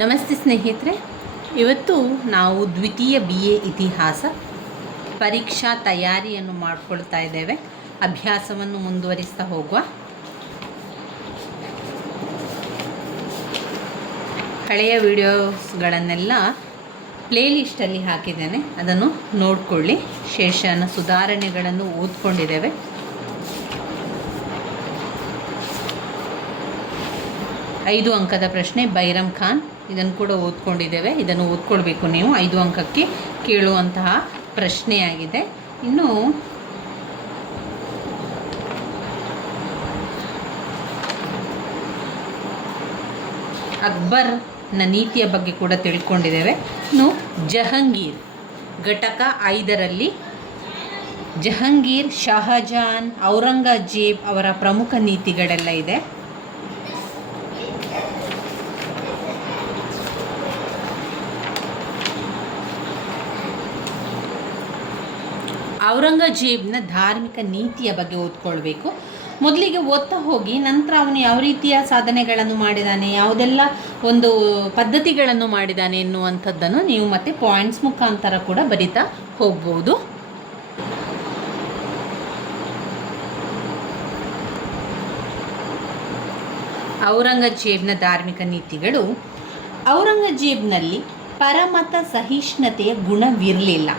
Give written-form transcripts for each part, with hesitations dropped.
ನಮಸ್ತೆ ಸ್ನೇಹಿತರೆ, ಇವತ್ತು ನಾವು ದ್ವಿತೀಯ BA ಇತಿಹಾಸ ಪರೀಕ್ಷಾ ತಯಾರಿಯನ್ನು ಮಾಡಿಕೊಳ್ತಾ ಇದ್ದೇವೆ. ಅಭ್ಯಾಸವನ್ನು ಮುಂದುವರಿಸ್ತಾ ಹೋಗುವ. ಹಳೆಯ ವಿಡಿಯೋಸ್ಗಳನ್ನೆಲ್ಲ ಪ್ಲೇಲಿಸ್ಟಲ್ಲಿ ಹಾಕಿದ್ದೇನೆ, ಅದನ್ನು ನೋಡಿಕೊಳ್ಳಿ. ಶೇಷನ ಸುಧಾರಣೆಗಳನ್ನು ಓದ್ಕೊಂಡಿದ್ದೇವೆ. ಐದು ಅಂಕದ ಪ್ರಶ್ನೆ ಬೈರಮ್ ಖಾನ್, ಇದನ್ನು ಕೂಡ ಓದ್ಕೊಂಡಿದ್ದೇವೆ. ಇದನ್ನು ಓದ್ಕೊಳ್ಬೇಕು ನೀವು. 5 ಅಂಕಕ್ಕೆ ಕೇಳುವಂತಹ ಪ್ರಶ್ನೆಯಾಗಿದೆ. ಇನ್ನು ಅಕ್ಬರ್ನ ನೀತಿಯ ಬಗ್ಗೆ ಕೂಡ ತಿಳ್ಕೊಂಡಿದ್ದೇವೆ. ಇನ್ನು ಜಹಂಗೀರ್ ಘಟಕ 5ರಲ್ಲಿ ಜಹಂಗೀರ್, ಶಹಜಾನ್, ಔರಂಗಜೇಬ್ ಅವರ ಪ್ರಮುಖ ನೀತಿಗಳೆಲ್ಲ ಇದೆ. ಔರಂಗಜೇಬ್ನ ಧಾರ್ಮಿಕ ನೀತಿಯ ಬಗ್ಗೆ ಓದ್ಕೊಳ್ಬೇಕು. ಮೊದಲಿಗೆ ಓದ್ತಾ ಹೋಗಿ ನಂತರ ಅವನು ಯಾವ ರೀತಿಯ ಸಾಧನೆಗಳನ್ನು ಮಾಡಿದ್ದಾನೆ, ಯಾವುದೆಲ್ಲ ಒಂದು ಪದ್ಧತಿಗಳನ್ನು ಮಾಡಿದ್ದಾನೆ ಎನ್ನುವಂಥದ್ದನ್ನು ನೀವು ಮತ್ತೆ ಪಾಯಿಂಟ್ಸ್ ಮುಖಾಂತರ ಕೂಡ ಬರಿತಾ ಹೋಗ್ಬೋದು. ಔರಂಗಜೇಬ್ನ ಧಾರ್ಮಿಕ ನೀತಿಗಳು. ಔರಂಗಜೇಬ್ನಲ್ಲಿ ಪರಮತ ಸಹಿಷ್ಣುತೆಯ ಗುಣವಿರಲಿಲ್ಲ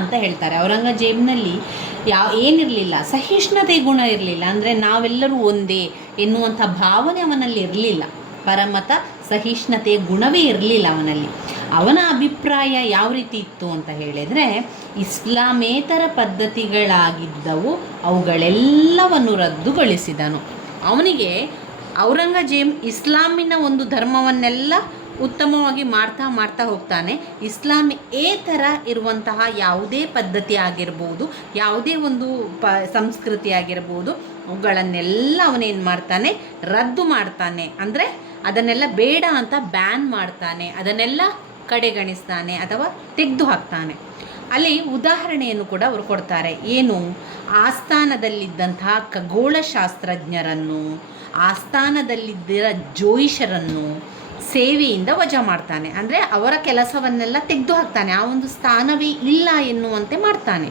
ಅಂತ ಹೇಳ್ತಾರೆ. ಔರಂಗಜೇಬ್ನಲ್ಲಿ ಏನಿರಲಿಲ್ಲ, ಸಹಿಷ್ಣುತೆ ಗುಣ ಇರಲಿಲ್ಲ. ಅಂದರೆ ನಾವೆಲ್ಲರೂ ಒಂದೇ ಎನ್ನುವಂಥ ಭಾವನೆ ಅವನಲ್ಲಿ ಇರಲಿಲ್ಲ. ಪರಮತ ಸಹಿಷ್ಣುತೆಯ ಗುಣವೇ ಇರಲಿಲ್ಲ ಅವನಲ್ಲಿ. ಅವನ ಅಭಿಪ್ರಾಯ ಯಾವ ರೀತಿ ಇತ್ತು ಅಂತ ಹೇಳಿದರೆ, ಇಸ್ಲಾಮೇತರ ಪದ್ಧತಿಗಳಾಗಿದ್ದವು ಅವುಗಳೆಲ್ಲವನ್ನು ರದ್ದುಗೊಳಿಸಿದನು. ಅವನಿಗೆ ಔರಂಗಜೇಬ್ ಇಸ್ಲಾಮಿನ ಒಂದು ಧರ್ಮವನ್ನೆಲ್ಲ ಉತ್ತಮವಾಗಿ ಮಾಡ್ತಾ ಹೋಗ್ತಾನೆ. ಇಸ್ಲಾಮೇತರ ಇರುವಂತಹ ಯಾವುದೇ ಪದ್ಧತಿ ಆಗಿರ್ಬೋದು, ಯಾವುದೇ ಒಂದು ಸಂಸ್ಕೃತಿ ಆಗಿರ್ಬೋದು, ಅವುಗಳನ್ನೆಲ್ಲ ಅವನೇನು ಮಾಡ್ತಾನೆ, ರದ್ದು ಮಾಡ್ತಾನೆ. ಅಂದರೆ ಅದನ್ನೆಲ್ಲ ಬೇಡ ಅಂತ ಬ್ಯಾನ್ ಮಾಡ್ತಾನೆ, ಅದನ್ನೆಲ್ಲ ಕಡೆಗಣಿಸ್ತಾನೆ ಅಥವಾ ತೆಗೆದು ಹಾಕ್ತಾನೆ. ಅಲ್ಲಿ ಉದಾಹರಣೆಯನ್ನು ಕೂಡ ಅವರು ಕೊಡ್ತಾರೆ. ಏನು, ಆಸ್ಥಾನದಲ್ಲಿದ್ದಂತಹ ಖಗೋಳಶಾಸ್ತ್ರಜ್ಞರನ್ನು, ಆಸ್ಥಾನದಲ್ಲಿದ್ದ ಜ್ಯೋತಿಷರನ್ನು ಸೇವೆಯಿಂದ ವಜಾ ಮಾಡ್ತಾನೆ. ಅಂದರೆ ಅವರ ಕೆಲಸವನ್ನೆಲ್ಲ ತೆಗೆದು ಹಾಕ್ತಾನೆ, ಆ ಒಂದು ಸ್ಥಾನವೇ ಇಲ್ಲ ಎನ್ನುವಂತೆ ಮಾಡ್ತಾನೆ.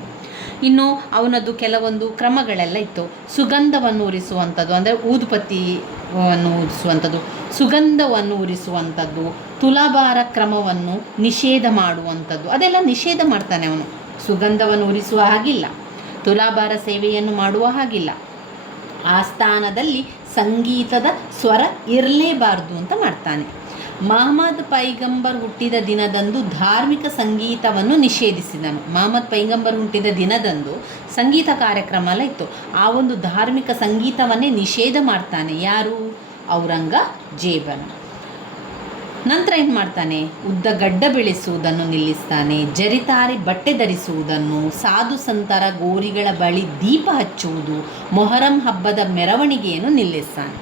ಇನ್ನು ಅವನದ್ದು ಕೆಲವೊಂದು ಕ್ರಮಗಳೆಲ್ಲ ಇತ್ತು. ಸುಗಂಧವನ್ನು ಉರಿಸುವಂಥದ್ದು, ಅಂದರೆ ಊದುಪತ್ತಿಯನ್ನು ಉರಿಸುವಂಥದ್ದು, ಸುಗಂಧವನ್ನು ಉರಿಸುವಂಥದ್ದು, ತುಲಾಭಾರ ಕ್ರಮವನ್ನು ನಿಷೇಧ ಮಾಡುವಂಥದ್ದು, ಅದೆಲ್ಲ ನಿಷೇಧ ಮಾಡ್ತಾನೆ ಅವನು. ಸುಗಂಧವನ್ನು ಉರಿಸುವ ಹಾಗಿಲ್ಲ, ತುಲಾಭಾರ ಸೇವೆಯನ್ನು ಮಾಡುವ ಹಾಗಿಲ್ಲ, ಆಸ್ಥಾನದಲ್ಲಿ ಸಂಗೀತದ ಸ್ವರ ಇರಲೇಬಾರ್ದು ಅಂತ ಮಾಡ್ತಾನೆ. ಮಹಮ್ಮದ್ ಪೈಗಂಬರ್ ಹುಟ್ಟಿದ ದಿನದಂದು ಧಾರ್ಮಿಕ ಸಂಗೀತವನ್ನು ನಿಷೇಧಿಸಿದನು. ಮಹಮ್ಮದ್ ಪೈಗಂಬರ್ ಹುಟ್ಟಿದ ದಿನದಂದು ಸಂಗೀತ ಕಾರ್ಯಕ್ರಮ ಎಲ್ಲ ಇತ್ತು, ಆ ಒಂದು ಧಾರ್ಮಿಕ ಸಂಗೀತವನ್ನೇ ನಿಷೇಧ ಮಾಡ್ತಾನೆ. ಯಾರು? ಔರಂಗಜೇಬನು. ನಂತರ ಏನು ಮಾಡ್ತಾನೆ, ಉದ್ದ ಗಡ್ಡ ಬೆಳೆಸುವುದನ್ನು ನಿಲ್ಲಿಸ್ತಾನೆ, ಜರಿತಾರಿ ಬಟ್ಟೆ ಧರಿಸುವುದನ್ನು, ಸಾಧು ಸಂತರ ಗೋರಿಗಳ ಬಳಿ ದೀಪ ಹಚ್ಚುವುದು, ಮೊಹರಂ ಹಬ್ಬದ ಮೆರವಣಿಗೆಯನ್ನು ನಿಲ್ಲಿಸ್ತಾನೆ.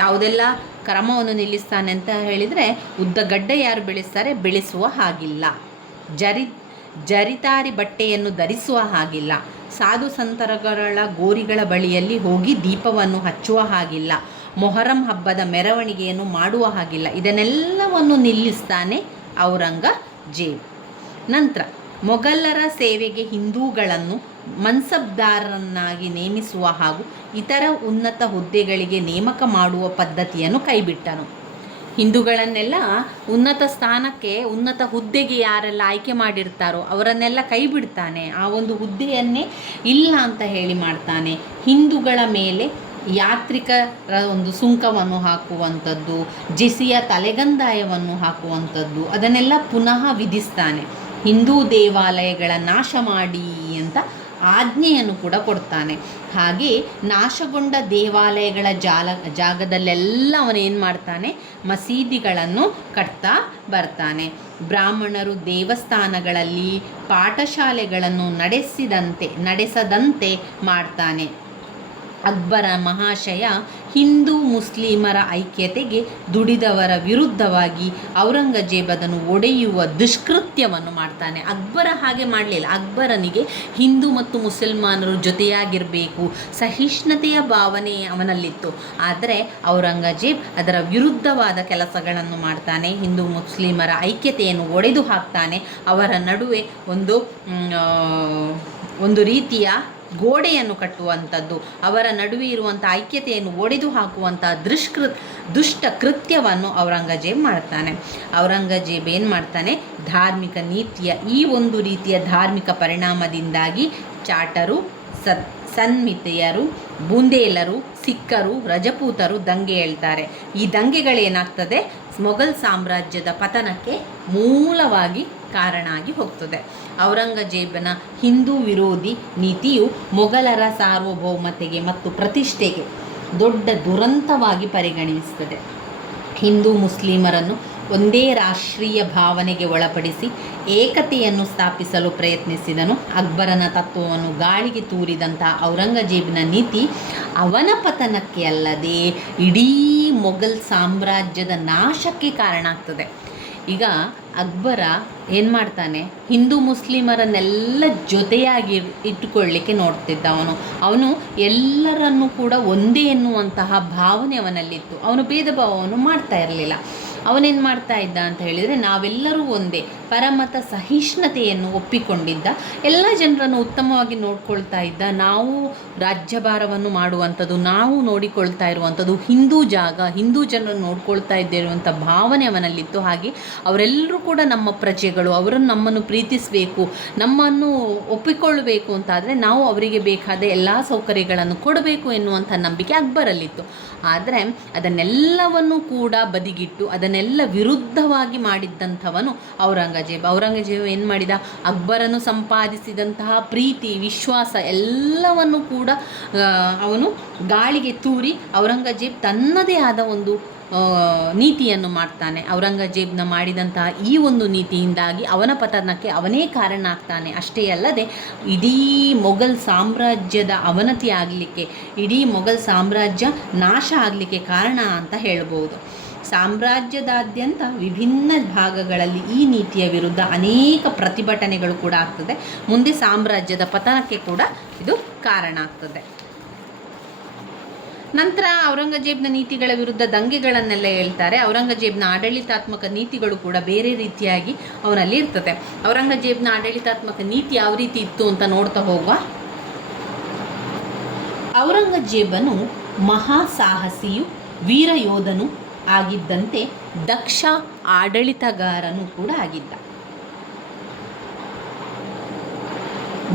ಯಾವುದೆಲ್ಲ ಕ್ರಮವನ್ನು ನಿಲ್ಲಿಸ್ತಾನೆ ಅಂತ ಹೇಳಿದರೆ, ಉದ್ದ ಗಡ್ಡ ಯಾರು ಬೆಳೆಸುವ ಹಾಗಿಲ್ಲ, ಜರಿತಾರಿ ಬಟ್ಟೆಯನ್ನು ಧರಿಸುವ ಹಾಗಿಲ್ಲ, ಸಾಧು ಸಂತರಗಳ ಗೋರಿಗಳ ಬಳಿಯಲ್ಲಿ ಹೋಗಿ ದೀಪವನ್ನು ಹಚ್ಚುವ ಹಾಗಿಲ್ಲ, ಮೊಹರಂ ಹಬ್ಬದ ಮೆರವಣಿಗೆಯನ್ನು ಮಾಡುವ ಹಾಗಿಲ್ಲ. ಇದನ್ನೆಲ್ಲವನ್ನು ನಿಲ್ಲಿಸ್ತಾನೆ ಔರಂಗಜೇಬ್. ನಂತರ ಮೊಘಲರ ಸೇವೆಗೆ ಹಿಂದೂಗಳನ್ನು ಮನ್ಸಬ್ದಾರರನ್ನಾಗಿ ನೇಮಿಸುವ ಹಾಗೂ ಇತರ ಉನ್ನತ ಹುದ್ದೆಗಳಿಗೆ ನೇಮಕ ಮಾಡುವ ಪದ್ಧತಿಯನ್ನು ಕೈಬಿಟ್ಟನು. ಹಿಂದೂಗಳನ್ನೆಲ್ಲ ಉನ್ನತ ಸ್ಥಾನಕ್ಕೆ, ಉನ್ನತ ಹುದ್ದೆಗೆ ಯಾರೆಲ್ಲ ಆಯ್ಕೆ ಮಾಡಿರ್ತಾರೋ ಅವರನ್ನೆಲ್ಲ ಕೈ ಬಿಡ್ತಾನೆ. ಆ ಒಂದು ಹುದ್ದೆಯನ್ನೇ ಇಲ್ಲ ಅಂತ ಹೇಳಿ ಮಾಡ್ತಾನೆ. ಹಿಂದೂಗಳ ಮೇಲೆ ಯಾತ್ರಿಕರ ಒಂದು ಸುಂಕವನ್ನು ಹಾಕುವಂಥದ್ದು, ಜಿಸಿಯ ತಲೆಗಂದಾಯವನ್ನು ಹಾಕುವಂಥದ್ದು, ಅದನ್ನೆಲ್ಲ ಪುನಃ ವಿಧಿಸ್ತಾನೆ. ಹಿಂದೂ ದೇವಾಲಯಗಳ ನಾಶ ಮಾಡಿ ಅಂತ ಆಜ್ಞೆಯನ್ನು ಕೂಡ ಕೊಡ್ತಾನೆ. ಹಾಗೆ ನಾಶಗೊಂಡ ದೇವಾಲಯಗಳ ಜಾಗದಲ್ಲೆಲ್ಲ ಅವನೇನು ಮಾಡ್ತಾನೆ, ಮಸೀದಿಗಳನ್ನು ಕಟ್ತಾ ಬರ್ತಾನೆ. ಬ್ರಾಹ್ಮಣರು ದೇವಸ್ಥಾನಗಳಲ್ಲಿ ಪಾಠಶಾಲೆಗಳನ್ನು ನಡೆಸದಂತೆ ಮಾಡ್ತಾನೆ. ಅಕ್ಬರ ಮಹಾಶಯ ಹಿಂದೂ ಮುಸ್ಲಿಮರ ಐಕ್ಯತೆಗೆ ದುಡಿದವರ ವಿರುದ್ಧವಾಗಿ ಔರಂಗಜೇಬ್ ಅದನ್ನು ಒಡೆಯುವ ದುಷ್ಕೃತ್ಯವನ್ನು ಮಾಡ್ತಾನೆ. ಅಕ್ಬರ ಹಾಗೆ ಮಾಡಲಿಲ್ಲ. ಅಕ್ಬರನಿಗೆ ಹಿಂದೂ ಮತ್ತು ಮುಸಲ್ಮಾನರು ಜೊತೆಯಾಗಿರಬೇಕು, ಸಹಿಷ್ಣುತೆಯ ಭಾವನೆ ಅವನಲ್ಲಿತ್ತು. ಆದರೆ ಔರಂಗಜೇಬ್ ಅದರ ವಿರುದ್ಧವಾದ ಕೆಲಸಗಳನ್ನು ಮಾಡ್ತಾನೆ. ಹಿಂದೂ ಮುಸ್ಲಿಮರ ಐಕ್ಯತೆಯನ್ನು ಒಡೆದು ಹಾಕ್ತಾನೆ. ಅವರ ನಡುವೆ ಒಂದು ರೀತಿಯ ಗೋಡೆಯನ್ನು ಕಟ್ಟುವಂಥದ್ದು, ಅವರ ನಡುವೆ ಇರುವಂಥ ಐಕ್ಯತೆಯನ್ನು ಒಡೆದು ಹಾಕುವಂಥ ದುಷ್ಟ ಕೃತ್ಯವನ್ನು ಔರಂಗಜೇಬ್ ಮಾಡ್ತಾನೆ. ಔರಂಗಜೇಬ್ ಏನು ಮಾಡ್ತಾನೆ, ಧಾರ್ಮಿಕ ನೀತಿಯ ಈ ಒಂದು ರೀತಿಯ ಧಾರ್ಮಿಕ ಪರಿಣಾಮದಿಂದಾಗಿ ಚಾಟರು, ಸನ್ಮಿತಿಯರು, ಬುಂದೇಲರು, ಸಿಕ್ಕರು, ರಜಪೂತರು ದಂಗೆ ಹೇಳ್ತಾರೆ. ಈ ದಂಗೆಗಳೇನಾಗ್ತದೆ, ಮೊಘಲ್ ಸಾಮ್ರಾಜ್ಯದ ಪತನಕ್ಕೆ ಮೂಲವಾಗಿ ಕಾರಣ ಆಗಿ ಹೋಗ್ತದೆ. ಔರಂಗಜೇಬನ ಹಿಂದೂ ವಿರೋಧಿ ನೀತಿಯು ಮೊಘಲರ ಸಾರ್ವಭೌಮತೆಗೆ ಮತ್ತು ಪ್ರತಿಷ್ಠೆಗೆ ದೊಡ್ಡ ದುರಂತವಾಗಿ ಪರಿಗಣಿಸುತ್ತದೆ. ಹಿಂದೂ ಮುಸ್ಲಿಮರನ್ನು ಒಂದೇ ರಾಷ್ಟ್ರೀಯ ಭಾವನೆಗೆ ಒಳಪಡಿಸಿ ಏಕತೆಯನ್ನು ಸ್ಥಾಪಿಸಲು ಪ್ರಯತ್ನಿಸಿದನು. ಅಕ್ಬರನ ತತ್ವವನ್ನು ಗಾಳಿಗೆ ತೂರಿದಂಥ ಔರಂಗಜೇಬನ ನೀತಿ ಅವನ ಪತನಕ್ಕೆ ಅಲ್ಲದೆ ಇಡೀ ಮೊಘಲ್ ಸಾಮ್ರಾಜ್ಯದ ನಾಶಕ್ಕೆ ಕಾರಣ ಆಗ್ತದೆ. ಈಗ ಅಕ್ಬರ ಏನು ಮಾಡ್ತಾನೆ, ಹಿಂದೂ ಮುಸ್ಲಿಮರನ್ನೆಲ್ಲ ಜೊತೆಯಾಗಿ ಇಟ್ಟುಕೊಳ್ಳಿಕ್ಕೆ ನೋಡ್ತಿದ್ದ. ಅವನು ಎಲ್ಲರನ್ನೂ ಕೂಡ ಒಂದೇ ಎನ್ನುವಂತಹ ಭಾವನೆ ಅವನಲ್ಲಿತ್ತು. ಅವನು ಭೇದ ಭಾವವನ್ನು ಮಾಡ್ತಾ ಇರಲಿಲ್ಲ. ಅವನೇನು ಮಾಡ್ತಾ ಇದ್ದ ಅಂತ ಹೇಳಿದರೆ, ನಾವೆಲ್ಲರೂ ಒಂದೇ ಪರಮತ ಸಹಿಷ್ಣುತೆಯನ್ನು ಒಪ್ಪಿಕೊಂಡಿದ್ದ, ಎಲ್ಲ ಜನರನ್ನು ಉತ್ತಮವಾಗಿ ನೋಡ್ಕೊಳ್ತಾ ಇದ್ದ. ನಾವು ರಾಜ್ಯಭಾರವನ್ನು ಮಾಡುವಂಥದ್ದು, ನಾವು ನೋಡಿಕೊಳ್ತಾ ಇರುವಂಥದ್ದು ಹಿಂದೂ ಜಾಗ, ಹಿಂದೂ ಜನರನ್ನು ನೋಡ್ಕೊಳ್ತಾ ಇದ್ದಿರುವಂಥ ಭಾವನೆ ಅವನಲ್ಲಿತ್ತು. ಹಾಗೆ ಅವರೆಲ್ಲರೂ ಕೂಡ ನಮ್ಮ ಪ್ರಜೆಗಳು, ಅವರನ್ನು ನಮ್ಮನ್ನು ಪ್ರೀತಿಸಬೇಕು, ನಮ್ಮನ್ನು ಒಪ್ಪಿಕೊಳ್ಳಬೇಕು ಅಂತಾದರೆ ನಾವು ಅವರಿಗೆ ಬೇಕಾದ ಎಲ್ಲ ಸೌಕರ್ಯಗಳನ್ನು ಕೊಡಬೇಕು ಎನ್ನುವಂಥ ನಂಬಿಕೆ ಅಕ್ಬರಲ್ಲಿತ್ತು. ಆದರೆ ಅದನ್ನೆಲ್ಲವನ್ನು ಕೂಡ ಬದಿಗಿಟ್ಟು ಅದನ್ನೆಲ್ಲ ವಿರುದ್ಧವಾಗಿ ಮಾಡಿದ್ದಂಥವನು ಔರಂಗಜೇಬ್ ಏನು ಮಾಡಿದ, ಅಕ್ಬರನು ಸಂಪಾದಿಸಿದಂತಹ ಪ್ರೀತಿ, ವಿಶ್ವಾಸ ಎಲ್ಲವನ್ನು ಕೂಡ ಅವನು ಗಾಳಿಗೆ ತೂರಿ ಔರಂಗಜೇಬ್ ತನ್ನದೇ ಆದ ಒಂದು ನೀತಿಯನ್ನು ಮಾಡ್ತಾನೆ. ಔರಂಗಜೇಬ್ನ ಮಾಡಿದಂತಹ ಈ ಒಂದು ನೀತಿಯಿಂದಾಗಿ ಅವನ ಪತನಕ್ಕೆ ಅವನೇ ಕಾರಣ ಆಗ್ತಾನೆ. ಅಷ್ಟೇ ಅಲ್ಲದೆ ಇಡೀ ಮೊಘಲ್ ಸಾಮ್ರಾಜ್ಯದ ಅವನತಿ ಆಗಲಿಕ್ಕೆ, ಇಡೀ ಮೊಘಲ್ ಸಾಮ್ರಾಜ್ಯ ನಾಶ ಆಗಲಿಕ್ಕೆ ಕಾರಣ ಅಂತ ಹೇಳ್ಬೋದು. ಸಾಮ್ರಾಜ್ಯದಾದ್ಯಂತ ವಿಭಿನ್ನ ಭಾಗಗಳಲ್ಲಿ ಈ ನೀತಿಯ ವಿರುದ್ಧ ಅನೇಕ ಪ್ರತಿಭಟನೆಗಳು ಕೂಡ ಆಗ್ತದೆ. ಮುಂದೆ ಸಾಮ್ರಾಜ್ಯದ ಪತನಕ್ಕೆ ಕೂಡ ಇದು ಕಾರಣ ಆಗ್ತದೆ. ನಂತರ ಔರಂಗಜೇಬ್ನ ನೀತಿಗಳ ವಿರುದ್ಧ ದಂಗೆಗಳನ್ನೆಲ್ಲ ಹೇಳ್ತಾರೆ. ಔರಂಗಜೇಬ್ನ ಆಡಳಿತಾತ್ಮಕ ನೀತಿಗಳು ಕೂಡ ಬೇರೆ ರೀತಿಯಾಗಿ ಅವನಲ್ಲಿ ಇರ್ತದೆ. ಔರಂಗಜೇಬ್ನ ಆಡಳಿತಾತ್ಮಕ ನೀತಿ ಯಾವ ರೀತಿ ಇತ್ತು ಅಂತ ನೋಡ್ತಾ ಹೋಗುವ. ಔರಂಗಜೇಬನು ಮಹಾಸಾಹಸಿಯು, ವೀರಯೋಧನು ಆಗಿದ್ದಂತೆ ದಕ್ಷ ಆಡಳಿತಗಾರನು ಕೂಡ ಆಗಿದ್ದ.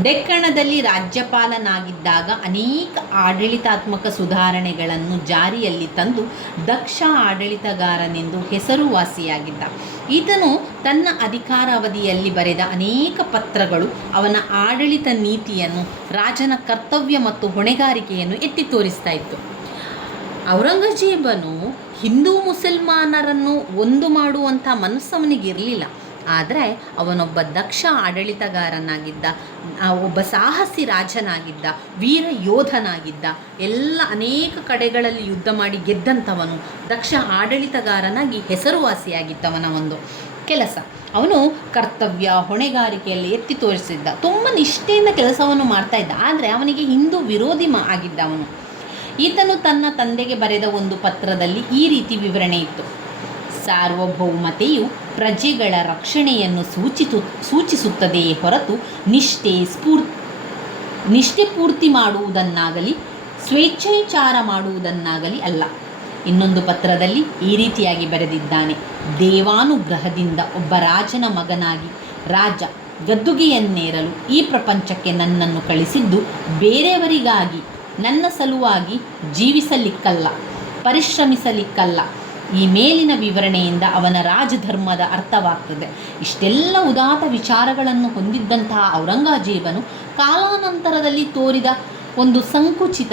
ಡೆಕ್ಕಣದಲ್ಲಿ ರಾಜ್ಯಪಾಲನಾಗಿದ್ದಾಗ ಅನೇಕ ಆಡಳಿತಾತ್ಮಕ ಸುಧಾರಣೆಗಳನ್ನು ಜಾರಿಯಲ್ಲಿ ತಂದು ದಕ್ಷ ಆಡಳಿತಗಾರನೆಂದು ಹೆಸರುವಾಸಿಯಾಗಿದ್ದ. ಈತನು ತನ್ನ ಅಧಿಕಾರಾವಧಿಯಲ್ಲಿ ಬರೆದ ಅನೇಕ ಪತ್ರಗಳು ಅವನ ಆಡಳಿತ ನೀತಿಯನ್ನು, ರಾಜನ ಕರ್ತವ್ಯ ಮತ್ತು ಹೊಣೆಗಾರಿಕೆಯನ್ನು ಎತ್ತಿ ತೋರಿಸ್ತಾ ಇತ್ತು. ಔರಂಗಜೇಬನು ಹಿಂದೂ ಮುಸಲ್ಮಾನರನ್ನು ಒಂದು ಮಾಡುವಂಥ ಮನಸ್ಸು ಅವನಿಗಿರಲಿಲ್ಲ. ಆದರೆ ಅವನೊಬ್ಬ ದಕ್ಷ ಆಡಳಿತಗಾರನಾಗಿದ್ದ, ಒಬ್ಬ ಸಾಹಸಿ ರಾಜನಾಗಿದ್ದ, ವೀರ ಯೋಧನಾಗಿದ್ದ, ಅನೇಕ ಕಡೆಗಳಲ್ಲಿ ಯುದ್ಧ ಮಾಡಿ ಗೆದ್ದಂಥವನು, ದಕ್ಷ ಆಡಳಿತಗಾರನಾಗಿ ಹೆಸರುವಾಸಿಯಾಗಿದ್ದವನ ಒಂದು ಕೆಲಸ. ಅವನು ಕರ್ತವ್ಯ, ಹೊಣೆಗಾರಿಕೆಯಲ್ಲಿ ಎತ್ತಿ ತೋರಿಸಿದ್ದ, ತುಂಬ ನಿಷ್ಠೆಯಿಂದ ಕೆಲಸವನ್ನು ಮಾಡ್ತಾ ಇದ್ದ. ಆದರೆ ಅವನಿಗೆ ಹಿಂದೂ ವಿರೋಧಿ ಆಗಿದ್ದ ಅವನು. ಈತನು ತನ್ನ ತಂದೆಗೆ ಬರೆದ ಒಂದು ಪತ್ರದಲ್ಲಿ ಈ ರೀತಿ ವಿವರಣೆ ಇತ್ತು: ಸಾರ್ವಭೌಮತೆಯು ಪ್ರಜೆಗಳ ರಕ್ಷಣೆಯನ್ನು ಸೂಚಿಸುತ್ತದೆಯೇ ಹೊರತು ನಿಷ್ಠೆ ಪೂರ್ತಿ ಮಾಡುವುದನ್ನಾಗಲಿ ಸ್ವೇಚ್ಛಾಚಾರ ಮಾಡುವುದನ್ನಾಗಲಿ ಅಲ್ಲ. ಇನ್ನೊಂದು ಪತ್ರದಲ್ಲಿ ಈ ರೀತಿಯಾಗಿ ಬರೆದಿದ್ದಾನೆ: ದೇವಾನುಗ್ರಹದಿಂದ ಒಬ್ಬ ರಾಜನ ಮಗನಾಗಿ ರಾಜ ಗದ್ದುಗೆಯನ್ನೇರಲು ಈ ಪ್ರಪಂಚಕ್ಕೆ ನನ್ನನ್ನು ಕಳಿಸಿದ್ದು ಬೇರೆಯವರಿಗಾಗಿ, ನನ್ನ ಸಲುವಾಗಿ ಜೀವಿಸಲಿಕ್ಕಲ್ಲ, ಪರಿಶ್ರಮಿಸಲಿಕ್ಕಲ್ಲ. ಈ ಮೇಲಿನ ವಿವರಣೆಯಿಂದ ಅವನ ರಾಜಧರ್ಮದ ಅರ್ಥವಾಗ್ತದೆ. ಇಷ್ಟೆಲ್ಲ ಉದಾತ್ತ ವಿಚಾರಗಳನ್ನು ಹೊಂದಿದ್ದಂತಹ ಔರಂಗಜೇಬನು ಕಾಲಾನಂತರದಲ್ಲಿ ತೋರಿದ ಒಂದು ಸಂಕುಚಿತ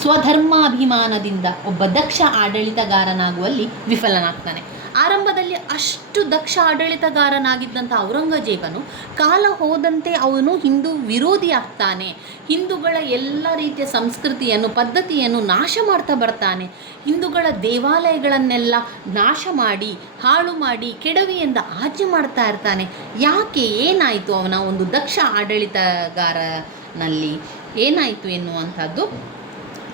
ಸ್ವಧರ್ಮಾಭಿಮಾನದಿಂದ ಒಬ್ಬ ದಕ್ಷ ಆಡಳಿತಗಾರನಾಗುವಲ್ಲಿ ವಿಫಲನಾಗ್ತಾನೆ. ಆರಂಭದಲ್ಲಿ ಅಷ್ಟು ದಕ್ಷ ಆಡಳಿತಗಾರನಾಗಿದ್ದಂಥ ಔರಂಗಜೇಬನು ಕಾಲ ಹೋದಂತೆ ಅವನು ಹಿಂದೂ ವಿರೋಧಿ ಆಗ್ತಾನೆ, ಹಿಂದೂಗಳ ಎಲ್ಲ ರೀತಿಯ ಸಂಸ್ಕೃತಿಯನ್ನು ಪದ್ಧತಿಯನ್ನು ನಾಶ ಮಾಡ್ತಾ ಬರ್ತಾನೆ, ಹಿಂದೂಗಳ ದೇವಾಲಯಗಳನ್ನೆಲ್ಲ ನಾಶ ಮಾಡಿ ಹಾಳು ಮಾಡಿ ಕೆಡವಿಯಿಂದ ಆಜ್ಞೆ ಮಾಡ್ತಾ ಇರ್ತಾನೆ. ಯಾಕೆ, ಏನಾಯಿತು ಅವನ ಒಂದು ದಕ್ಷ ಆಡಳಿತಗಾರನಲ್ಲಿ ಏನಾಯಿತು ಎನ್ನುವಂಥದ್ದು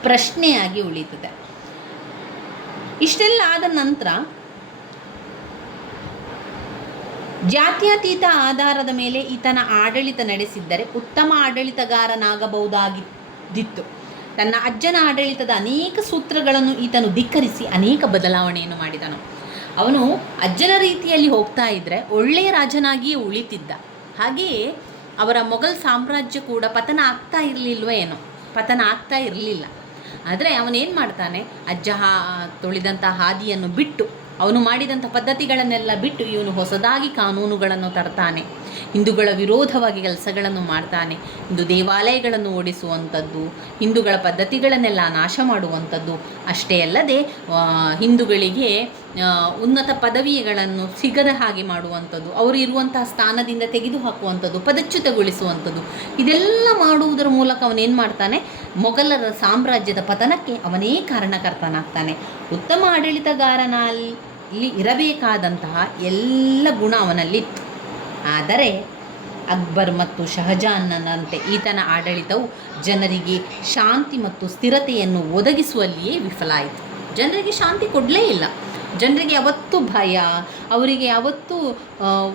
ಪ್ರಶ್ನೆಯಾಗಿ ಉಳಿತದೆ. ಇಷ್ಟೆಲ್ಲ ಆದ ನಂತರ ಜಾತ್ಯತೀತ ಆಧಾರದ ಮೇಲೆ ಈತನ ಆಡಳಿತ ನಡೆಸಿದ್ದರೆ ಉತ್ತಮ ಆಡಳಿತಗಾರನಾಗಬಹುದಾಗಿದ್ದಿತ್ತು. ತನ್ನ ಅಜ್ಜನ ಆಡಳಿತದ ಅನೇಕ ಸೂತ್ರಗಳನ್ನು ಈತನು ಧಿಕ್ಕರಿಸಿ ಅನೇಕ ಬದಲಾವಣೆಯನ್ನು ಮಾಡಿದನು. ಅವನು ಅಜ್ಜನ ರೀತಿಯಲ್ಲಿ ಹೋಗ್ತಾ ಇದ್ದರೆ ಒಳ್ಳೆಯ ರಾಜನಾಗಿಯೇ ಉಳಿತಿದ್ದ. ಹಾಗೆಯೇ ಅವರ ಮೊಘಲ್ ಸಾಮ್ರಾಜ್ಯ ಕೂಡ ಪತನ ಆಗ್ತಾ ಇರಲಿಲ್ವೋ ಏನೋ, ಪತನ ಆಗ್ತಾ ಇರಲಿಲ್ಲ. ಆದರೆ ಅವನೇನು ಮಾಡ್ತಾನೆ, ಅಜ್ಜ ತೊಳೆದಂಥ ಹಾದಿಯನ್ನು ಬಿಟ್ಟು, ಅವನು ಮಾಡಿದಂಥ ಪದ್ಧತಿಗಳನ್ನೆಲ್ಲ ಬಿಟ್ಟು ಇವನು ಹೊಸದಾಗಿ ಕಾನೂನುಗಳನ್ನು ತರ್ತಾನೆ, ಹಿಂದೂಗಳ ವಿರೋಧವಾಗಿ ಕೆಲಸಗಳನ್ನು ಮಾಡ್ತಾನೆ, ಹಿಂದೂ ದೇವಾಲಯಗಳನ್ನು ಓಡಿಸುವಂಥದ್ದು, ಹಿಂದೂಗಳ ಪದ್ಧತಿಗಳನ್ನೆಲ್ಲ ನಾಶ ಮಾಡುವಂಥದ್ದು. ಅಷ್ಟೇ ಅಲ್ಲದೆ ಹಿಂದೂಗಳಿಗೆ ಉನ್ನತ ಪದವಿಗಳನ್ನು ಸಿಗದ ಹಾಗೆ ಮಾಡುವಂಥದ್ದು, ಅವರು ಇರುವಂತಹ ಸ್ಥಾನದಿಂದ ತೆಗೆದುಹಾಕುವಂಥದ್ದು, ಪದಚ್ಯುತಗೊಳಿಸುವಂಥದ್ದು. ಇದೆಲ್ಲ ಮಾಡುವುದರ ಮೂಲಕ ಅವನೇನು ಮಾಡ್ತಾನೆ, ಮೊಘಲರ ಸಾಮ್ರಾಜ್ಯದ ಪತನಕ್ಕೆ ಅವನೇ ಕಾರಣಕರ್ತನಾಗ್ತಾನೆ. ಉತ್ತಮ ಆಡಳಿತಗಾರನಲ್ಲಿ ಇರಬೇಕಾದಂತಹ ಎಲ್ಲ ಗುಣ ಅವನಲ್ಲಿತ್ತು. ಆದರೆ ಅಕ್ಬರ್ ಮತ್ತು ಶಹಜಾನನಂತೆ ಈತನ ಆಡಳಿತವು ಜನರಿಗೆ ಶಾಂತಿ ಮತ್ತು ಸ್ಥಿರತೆಯನ್ನು ಒದಗಿಸುವಲ್ಲಿಯೇ ವಿಫಲ ಆಯಿತು. ಜನರಿಗೆ ಶಾಂತಿ ಕೊಡಲೇ ಇಲ್ಲ. ಜನರಿಗೆ ಯಾವತ್ತೂ ಭಯ, ಅವರಿಗೆ ಯಾವತ್ತೂ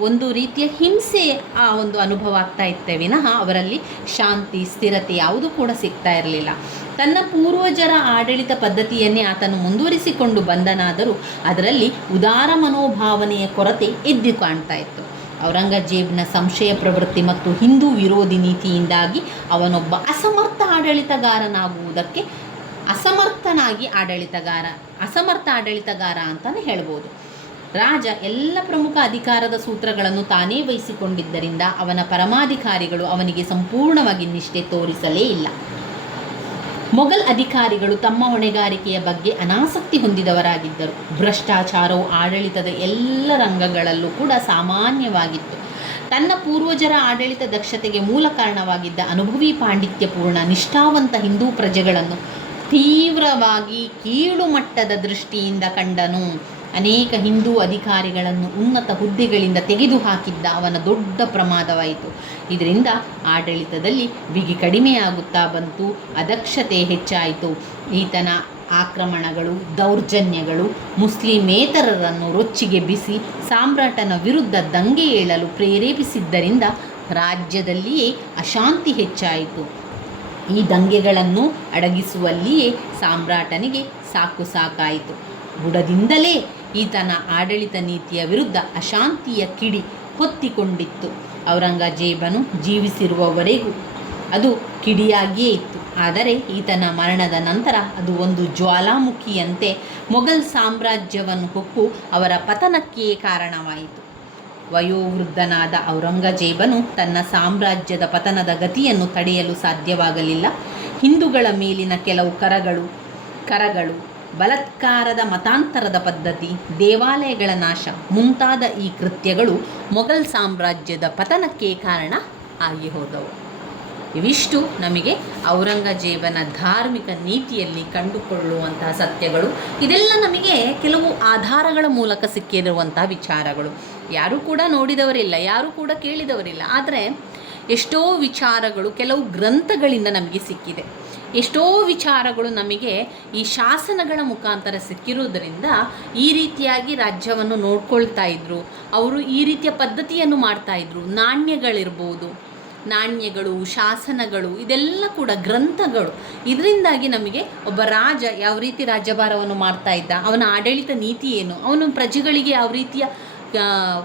ಒಂದು ರೀತಿಯ ಹಿಂಸೆ ಆ ಒಂದು ಅನುಭವ ಆಗ್ತಾ ಇತ್ತೇ ವಿನಃ ಅವರಲ್ಲಿ ಶಾಂತಿ ಸ್ಥಿರತೆ ಯಾವುದೂ ಕೂಡ ಸಿಗ್ತಾ ಇರಲಿಲ್ಲ. ತನ್ನ ಪೂರ್ವಜರ ಆಡಳಿತ ಪದ್ಧತಿಯನ್ನೇ ಆತನು ಮುಂದುವರಿಸಿಕೊಂಡು ಬಂದನಾದರೂ ಅದರಲ್ಲಿ ಉದಾರ ಮನೋಭಾವನೆಯ ಕೊರತೆ ಎದ್ದು ಕಾಣ್ತಾ ಇತ್ತು. ಔರಂಗಜೇಬನ ಸಂಶಯ ಪ್ರವೃತ್ತಿ ಮತ್ತು ಹಿಂದೂ ವಿರೋಧಿ ನೀತಿಯಿಂದಾಗಿ ಅವನೊಬ್ಬ ಅಸಮರ್ಥ ಆಡಳಿತಗಾರ ಅಂತಲೇ ಹೇಳ್ಬೋದು. ರಾಜ ಎಲ್ಲ ಪ್ರಮುಖ ಅಧಿಕಾರದ ಸೂತ್ರಗಳನ್ನು ತಾನೇ ವಹಿಸಿಕೊಂಡಿದ್ದರಿಂದ ಅವನ ಪರಮಾಧಿಕಾರಿಗಳು ಅವನಿಗೆ ಸಂಪೂರ್ಣವಾಗಿ ನಿಷ್ಠೆ ತೋರಿಸಲೇ ಇಲ್ಲ. ಮೊಘಲ್ ಅಧಿಕಾರಿಗಳು ತಮ್ಮ ಹೊಣೆಗಾರಿಕೆಯ ಬಗ್ಗೆ ಅನಾಸಕ್ತಿ ಹೊಂದಿದವರಾಗಿದ್ದರು. ಭ್ರಷ್ಟಾಚಾರವು ಆಡಳಿತದ ಎಲ್ಲ ರಂಗಗಳಲ್ಲೂ ಕೂಡ ಸಾಮಾನ್ಯವಾಗಿತ್ತು. ತನ್ನ ಪೂರ್ವಜರ ಆಡಳಿತ ದಕ್ಷತೆಗೆ ಮೂಲ ಕಾರಣವಾಗಿದ್ದ ಅನುಭವಿ ಪಾಂಡಿತ್ಯಪೂರ್ಣ ನಿಷ್ಠಾವಂತ ಹಿಂದೂ ಪ್ರಜೆಗಳನ್ನು ತೀವ್ರವಾಗಿ ಕೀಳು ಮಟ್ಟದ ದೃಷ್ಟಿಯಿಂದ ಕಂಡನು. ಅನೇಕ ಹಿಂದೂ ಅಧಿಕಾರಿಗಳನ್ನು ಉನ್ನತ ಹುದ್ದೆಗಳಿಂದ ತೆಗೆದುಹಾಕಿದ್ದ ಅವನ ದೊಡ್ಡ ಪ್ರಮಾದವಾಯಿತು. ಇದರಿಂದ ಆಡಳಿತದಲ್ಲಿ ಬಿಗಿ ಕಡಿಮೆಯಾಗುತ್ತಾ ಬಂತು, ಅದಕ್ಷತೆ ಹೆಚ್ಚಾಯಿತು. ಈತನ ಆಕ್ರಮಣಗಳು, ದೌರ್ಜನ್ಯಗಳು ಮುಸ್ಲಿಮೇತರರನ್ನು ರೊಚ್ಚಿಗೆಬ್ಬಿಸಿ ಸಾಮ್ರಾಟನ ವಿರುದ್ಧ ದಂಗೆ ಏಳಲು ಪ್ರೇರೇಪಿಸಿದ್ದರಿಂದ ರಾಜ್ಯದಲ್ಲಿಯೇ ಅಶಾಂತಿ ಹೆಚ್ಚಾಯಿತು. ಈ ದಂಗೆಗಳನ್ನು ಅಡಗಿಸುವಲ್ಲಿಯೇ ಸಾಮ್ರಾಟನಿಗೆ ಸಾಕಾಯಿತು. ಬುಡದಿಂದಲೇ ಈತನ ಆಡಳಿತ ನೀತಿಯ ವಿರುದ್ಧ ಅಶಾಂತಿಯ ಕಿಡಿ ಹೊತ್ತಿಕೊಂಡಿತ್ತು. ಔರಂಗಜೇಬನು ಜೀವಿಸಿರುವವರೆಗೂ ಅದು ಕಿಡಿಯಾಗಿಯೇ ಇತ್ತು. ಆದರೆ ಈತನ ಮರಣದ ನಂತರ ಅದು ಒಂದು ಜ್ವಾಲಾಮುಖಿಯಂತೆ ಮೊಘಲ್ ಸಾಮ್ರಾಜ್ಯವನ್ನು ಹೊಕ್ಕು ಅವರ ಪತನಕ್ಕೆ ಕಾರಣವಾಯಿತು. ವಯೋವೃದ್ಧನಾದ ಔರಂಗಜೇಬನು ತನ್ನ ಸಾಮ್ರಾಜ್ಯದ ಪತನದ ಗತಿಯನ್ನು ತಡೆಯಲು ಸಾಧ್ಯವಾಗಲಿಲ್ಲ. ಹಿಂದೂಗಳ ಮೇಲಿನ ಕೆಲವು ಕರಗಳು, ಬಲಾತ್ಕಾರದ ಮತಾಂತರದ ಪದ್ಧತಿ, ದೇವಾಲಯಗಳ ನಾಶ ಮುಂತಾದ ಈ ಕೃತ್ಯಗಳು ಮೊಘಲ್ ಸಾಮ್ರಾಜ್ಯದ ಪತನಕ್ಕೆ ಕಾರಣ ಆಗಿ ಹೋದವು. ಇವಿಷ್ಟು ನಮಗೆ ಔರಂಗಜೇಬನ ಧಾರ್ಮಿಕ ನೀತಿಯಲ್ಲಿ ಕಂಡುಕೊಳ್ಳುವಂತಹ ಸತ್ಯಗಳು. ಇದೆಲ್ಲ ನಮಗೆ ಕೆಲವು ಆಧಾರಗಳ ಮೂಲಕ ಸಿಕ್ಕಿರುವಂತಹ ವಿಚಾರಗಳು. ಯಾರೂ ಕೂಡ ನೋಡಿದವರಿಲ್ಲ, ಯಾರೂ ಕೂಡ ಕೇಳಿದವರಿಲ್ಲ. ಆದರೆ ಎಷ್ಟೋ ವಿಚಾರಗಳು ಕೆಲವು ಗ್ರಂಥಗಳಿಂದ ನಮಗೆ ಸಿಕ್ಕಿದೆ. ಎಷ್ಟೋ ವಿಚಾರಗಳು ನಮಗೆ ಈ ಶಾಸನಗಳ ಮುಖಾಂತರ ಸಿಕ್ಕಿರುವುದರಿಂದ ಈ ರೀತಿಯಾಗಿ ರಾಜ್ಯವನ್ನು ನೋಡ್ಕೊಳ್ತಾ ಇದ್ರು. ಅವರು ಈ ರೀತಿಯ ಪದ್ಧತಿಯನ್ನು ಮಾಡ್ತಾಯಿದ್ರು. ನಾಣ್ಯಗಳು, ಶಾಸನಗಳು, ಇದೆಲ್ಲ ಕೂಡ ಗ್ರಂಥಗಳು. ಇದರಿಂದಾಗಿ ನಮಗೆ ಒಬ್ಬ ರಾಜ ಯಾವ ರೀತಿ ರಾಜ್ಯಭಾರವನ್ನು ಮಾಡ್ತಾ ಇದ್ದ, ಅವನ ಆಡಳಿತ ನೀತಿ ಏನು, ಅವನು ಪ್ರಜೆಗಳಿಗೆ ಯಾವ ರೀತಿಯ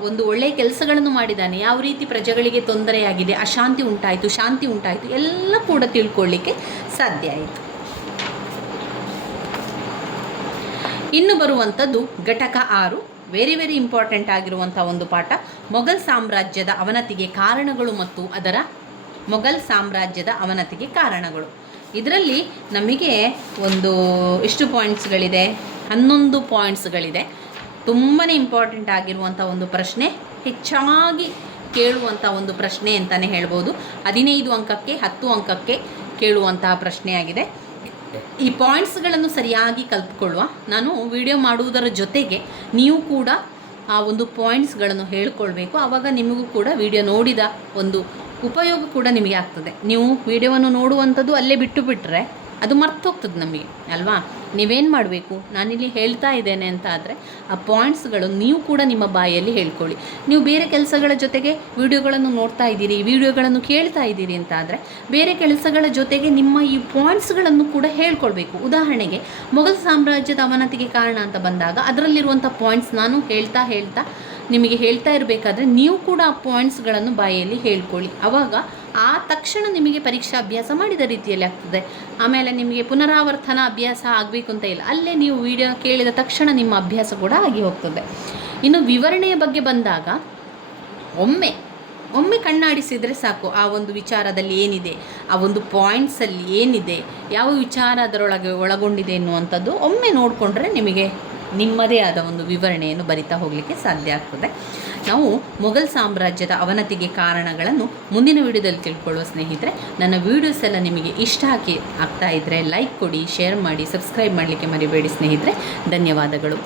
ಒಂದು ಒಳ್ಳೆಯ ಕೆಲಸಗಳನ್ನು ಮಾಡಿದ್ದಾನೆ, ಯಾವ ರೀತಿ ಪ್ರಜೆಗಳಿಗೆ ತೊಂದರೆಯಾಗಿದೆ, ಅಶಾಂತಿ ಉಂಟಾಯಿತು, ಶಾಂತಿ ಉಂಟಾಯಿತು, ಎಲ್ಲ ಕೂಡ ತಿಳ್ಕೊಳ್ಳಿಕ್ಕೆ ಸಾಧ್ಯ ಆಯಿತು. ಇನ್ನು ಬರುವಂಥದ್ದು ಘಟಕ 6, ವೆರಿ ಇಂಪಾರ್ಟೆಂಟ್ ಆಗಿರುವಂಥ ಒಂದು ಪಾಠ, ಮೊಘಲ್ ಸಾಮ್ರಾಜ್ಯದ ಅವನತಿಗೆ ಕಾರಣಗಳು ಮತ್ತು ಮೊಘಲ್ ಸಾಮ್ರಾಜ್ಯದ ಅವನತಿಗೆ ಕಾರಣಗಳು. ಇದರಲ್ಲಿ ನಮಗೆ ಒಂದು ಎಷ್ಟು ಪಾಯಿಂಟ್ಸ್ಗಳಿದೆ, 11 ಪಾಯಿಂಟ್ಸ್ಗಳಿದೆ. ತುಂಬಾ ಇಂಪಾರ್ಟೆಂಟ್ ಆಗಿರುವಂಥ ಒಂದು ಪ್ರಶ್ನೆ, ಹೆಚ್ಚಾಗಿ ಕೇಳುವಂಥ ಒಂದು ಪ್ರಶ್ನೆ ಅಂತಲೇ ಹೇಳ್ಬೋದು. 15 ಅಂಕಕ್ಕೆ 10 ಅಂಕಕ್ಕೆ ಕೇಳುವಂತಹ ಪ್ರಶ್ನೆಯಾಗಿದೆ. ಈ ಪಾಯಿಂಟ್ಸ್ಗಳನ್ನು ಸರಿಯಾಗಿ ಕಲ್ತ್ಕೊಳ್ಳುವ. ನಾನು ವಿಡಿಯೋ ಮಾಡುವುದರ ಜೊತೆಗೆ ನೀವು ಕೂಡ ಆ ಒಂದು ಪಾಯಿಂಟ್ಸ್ಗಳನ್ನು ಹೇಳ್ಕೊಳ್ಬೇಕು. ಆವಾಗ ನಿಮಗೂ ಕೂಡ ವಿಡಿಯೋ ನೋಡಿದ ಒಂದು ಉಪಯೋಗ ಕೂಡ ನಿಮಗೆ ಆಗ್ತದೆ. ನೀವು ವಿಡಿಯೋವನ್ನು ನೋಡುವಂಥದ್ದು ಅಲ್ಲೇ ಬಿಟ್ಟರೆ ಅದು ಮರ್ತೋಗ್ತದೆ ನಮಗೆ ಅಲ್ವಾ. ನೀವೇನು ಮಾಡಬೇಕು, ನಾನಿಲ್ಲಿ ಹೇಳ್ತಾ ಇದ್ದೇನೆ ಅಂತ ಆದರೆ ಆ ಪಾಯಿಂಟ್ಸ್ಗಳು ನೀವು ಕೂಡ ನಿಮ್ಮ ಬಾಯಲ್ಲಿ ಹೇಳ್ಕೊಳ್ಳಿ. ನೀವು ಬೇರೆ ಕೆಲಸಗಳ ಜೊತೆಗೆ ವಿಡಿಯೋಗಳನ್ನು ನೋಡ್ತಾ ಇದ್ದೀರಿ, ವಿಡಿಯೋಗಳನ್ನು ಕೇಳ್ತಾ ಇದ್ದೀರಿ ಅಂತ ಆದರೆ ಬೇರೆ ಕೆಲಸಗಳ ಜೊತೆಗೆ ನಿಮ್ಮ ಈ ಪಾಯಿಂಟ್ಸ್ಗಳನ್ನು ಕೂಡ ಹೇಳ್ಕೊಳ್ಬೇಕು. ಉದಾಹರಣೆಗೆ ಮೊಘಲ್ ಸಾಮ್ರಾಜ್ಯದ ಅವನತಿಗೆ ಕಾರಣ ಅಂತ ಬಂದಾಗ ಅದರಲ್ಲಿರುವಂಥ ಪಾಯಿಂಟ್ಸ್ ನಾನು ಹೇಳ್ತಾ ನಿಮಗೆ ಹೇಳ್ತಾ ಇರಬೇಕಾದ್ರೆ ನೀವು ಕೂಡ ಆ ಪಾಯಿಂಟ್ಸ್ಗಳನ್ನು ಬಾಯಲ್ಲಿ ಹೇಳ್ಕೊಳ್ಳಿ. ಆವಾಗ ಆ ತಕ್ಷಣ ನಿಮಗೆ ಪರೀಕ್ಷಾ ಅಭ್ಯಾಸ ಮಾಡಿದ ರೀತಿಯಲ್ಲಿ ಆಗ್ತದೆ. ಆಮೇಲೆ ನಿಮಗೆ ಪುನರಾವರ್ತನ ಅಭ್ಯಾಸ ಆಗಬೇಕು ಅಂತ ಇಲ್ಲ, ಅಲ್ಲೇ ನೀವು ವಿಡಿಯೋ ಕೇಳಿದ ತಕ್ಷಣ ನಿಮ್ಮ ಅಭ್ಯಾಸ ಕೂಡ ಆಗಿ ಹೋಗ್ತದೆ. ಇನ್ನು ವಿವರಣೆಯ ಬಗ್ಗೆ ಬಂದಾಗ ಒಮ್ಮೆ ಕಣ್ಣಾಡಿಸಿದರೆ ಸಾಕು. ಆ ಒಂದು ವಿಚಾರದಲ್ಲಿ ಏನಿದೆ, ಆ ಒಂದು ಪಾಯಿಂಟ್ಸಲ್ಲಿ ಏನಿದೆ, ಯಾವ ವಿಚಾರ ಅದರೊಳಗೆ ಒಳಗೊಂಡಿದೆ ಎನ್ನುವಂಥದ್ದು ಒಮ್ಮೆ ನೋಡಿಕೊಂಡ್ರೆ ನಿಮಗೆ ನಿಮ್ಮದೇ ಆದ ಒಂದು ವಿವರಣೆಯನ್ನು ಬರಿತಾ ಹೋಗಲಿಕ್ಕೆ ಸಾಧ್ಯ ಆಗ್ತದೆ. ನಾವು ಮೊಘಲ್ ಸಾಮ್ರಾಜ್ಯದ ಅವನತಿಗೆ ಕಾರಣಗಳನ್ನು ಮುಂದಿನ ವಿಡಿಯೋದಲ್ಲಿ ತಿಳ್ಕೊಳ್ಳುವ ಸ್ನೇಹಿತರೆ. ನನ್ನ ವೀಡಿಯೋಸ್ ಎಲ್ಲ ನಿಮಗೆ ಇಷ್ಟ ಆಗ್ತಾ ಇದ್ದರೆ ಲೈಕ್ ಕೊಡಿ, ಶೇರ್ ಮಾಡಿ, ಸಬ್ಸ್ಕ್ರೈಬ್ ಮಾಡಲಿಕ್ಕೆ ಮರಿಬೇಡಿ ಸ್ನೇಹಿತರೆ. ಧನ್ಯವಾದಗಳು.